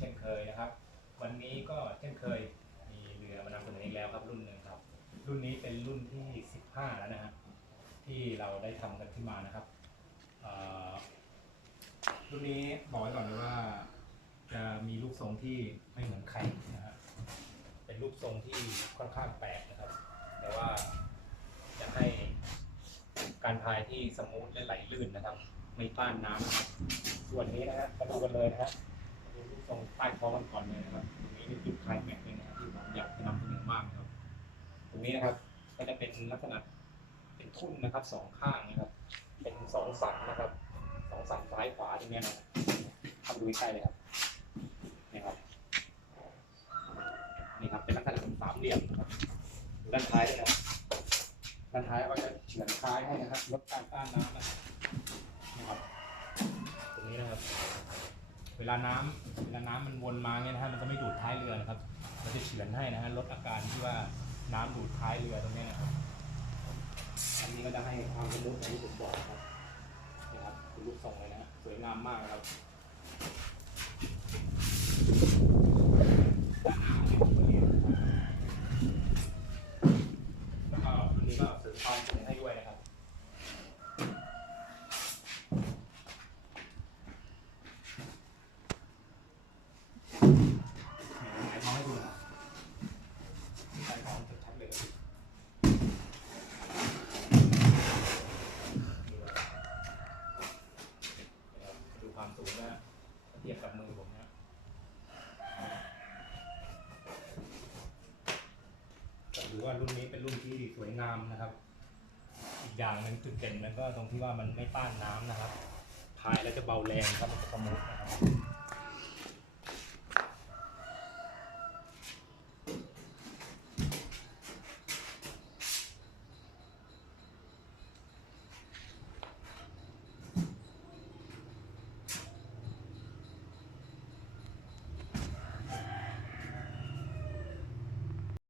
เช่นเคยนะครับ วันนี้ก็เช่นเคยมีเรือมานำเสนออีกแล้วครับรุ่นหนึ่งครับ รุ่นนี้เป็นรุ่นที่ 15 แล้วนะฮะที่เราได้ทำกันขึ้นมานะครับรุ่นนี้บอกไว้ก่อนเลยว่า จะมีรูปทรงที่ไม่เหมือนใครนะฮะเป็นรูปทรงที่ค่อนข้างแปลกนะครับ แต่ว่าจะให้การพายที่สมูทและไหลลื่นนะครับ ไม่ต้านน้ำนะครับส่วนนี้นะฮะมาดูกันเลยนะฮะ มาดูรูปทรงใต้ท้องกันก่อนเลยนะครับ ตรงนี้เป็นจุดคลายแม็กซ์เลยนะครับที่ผมอยากจะนำเสนอมากนะครับ ตรงนี้นะครับก็จะเป็นลักษณะเป็นทุ่นนะครับสองข้างนะครับ เป็นสองสันนะครับสองสันซ้ายขวาตรงนี้นะครับทำดูใกล้เลยครับนี่ครับนี่ครับเป็นลักษณะเป็นสามเหลี่ยมนะครับด้านท้ายด้วยนะครับด้านท้ายก็จะเฉือนท้ายให้นะครับลดการต้านน้ำนะครับ เวลาน้ำเวลาน้ำมันวนมาเนี่ยนะฮะมันจะไม่ดูดท้ายเรือนะครับ มันจะเฉือนให้นะฮะลดอาการที่ว่าน้ำดูดท้ายเรือตรงนี้นะครับ อันนี้ก็จะให้ความสมูทอย่างที่ผมบอกนะครับนี่ครับคือรูปทรงเลยนะฮะสวยงามมากครับด้านหน้าเนี่ยผมก็เรียนแล้วก็รุ่นนี้ก็เสริมความสวยให้ด้วยนะครับ ไหนมองให้ดูหน่อยใส่ของชัดๆเลยนี่เลยนะ ครับดูความสูงนะเทียบกับมือผมนะถือว่ารุ่นนี้เป็นรุ่นที่สวยงามนะครับ อีกอย่างหนึ่งจุดเด่นมันก็ตรงที่ว่ามันไม่ต้านน้ำนะครับพายแล้วจะเบาแรงครับมันจะสมูทนะครับ